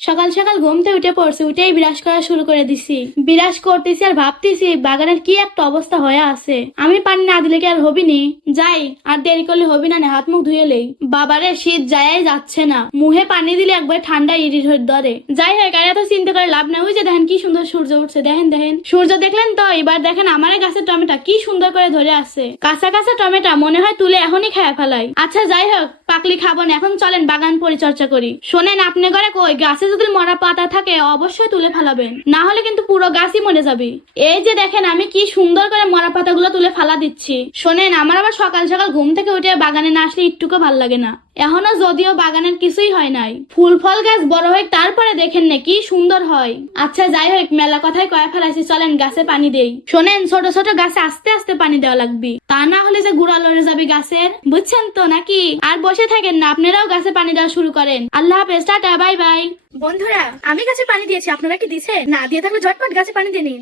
সকাল সকাল ঘুম থেকে উঠে পড়ছি, উঠেই বিরাজ করা শুরু করে দিছি। বিরাজ করতেছি আর ভাবতেছি বাগানের কি একটা অবস্থা হয়ে আছে। আমি পানি না দিলে কি আর হবি নি? যাই, আর দেরি করলে হবি না, হাত মুখ ধুয়ে লেই। বাবারে শীত যায় যাচ্ছে না, মুহে পানি দিলে একবার ঠান্ডা ইরিট হয়ে ধরে। যাই হোক, আর এত চিন্তা করে লাভ না। ওই যে দেখেন কি সুন্দর সূর্য উঠছে, দেখেন দেখেন সূর্য দেখলেন তো? এবার দেখেন আমার গাছের টমেটো কি সুন্দর করে ধরে আছে। কাঁচা কাঁচা টমেটো মনে হয় তুলে এখনই খায়া ফেলাই। আচ্ছা যাই হোক, পাকলি খাবো না, এখন চলেন বাগান পরিচর্যা করি। শোনেন, আপনি ঘরে কই গাছে যদি মরা পাতা থাকে অবশ্যই তুলে ফেলাবেন, না হলে কিন্তু পুরো গাছই মরে যাবে। এই যে দেখেন আমি কি সুন্দর করে মরা পাতাগুলো তুলে ফালা দিচ্ছি। শোনেন, আমার আবার সকাল সকাল ঘুম থেকে উঠে বাগানে না আসলে একটুকু ভাল লাগে না। এখনো যদিও বাগানের কিছুই হয় নাই, ফুল ফল গাছ বড় হয় তারপরে দেখেন না কি সুন্দর হয়। আচ্ছা যাই হোক, মেলা কথাই কয়ে ফেলাইছি, চলেন গাছে পানি দেই। শোনেন, ছোট ছোট গাছে আস্তে আস্তে পানি দেওয়া লাগবে, তা না হলে যে গুড়া লড়ে যাবে গাছের, বুঝছেন তো নাকি? আর বসে থাকেন না, আপনারাও গাছে পানি দেওয়া শুরু করেন। আল্লাহ হাফেজ, টাটা, বাই বাই। বন্ধুরা, আমি গাছে পানি দিয়েছি, আপনারা কি দিয়েছেন? না দিয়ে থাকলে ঝটপট গাছে পানি দিয়ে নিন।